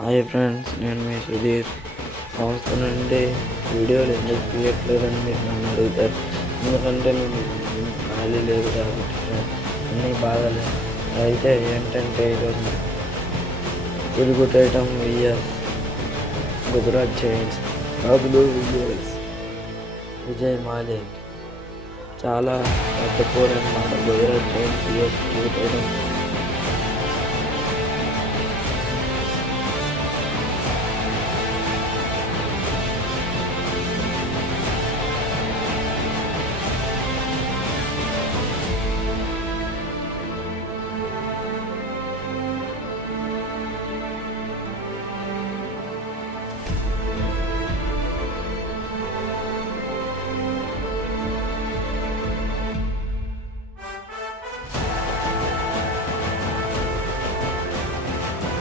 Hi friends, నేను మీ సుధీర్. సంస్థ నుండి వీడియోలు ఎందుకు తీయట్లేదని మీరు నన్ను అడుగుతారు. ఎందుకంటే నేను ఖాళీ లేదు కాబట్టి ఫ్రెండ్స్, అన్నీ బాగాలేదు. అయితే ఏంటంటే ఈరోజు తెలుగు టైటం విఎస్ గుజరాత్ జైంట్స్ రాజులు విఎస్ విజయ్ మాలిక్ చాలా పెద్ద పోరు అన్నమాట. Gujarat Giants VS Telugu టైటం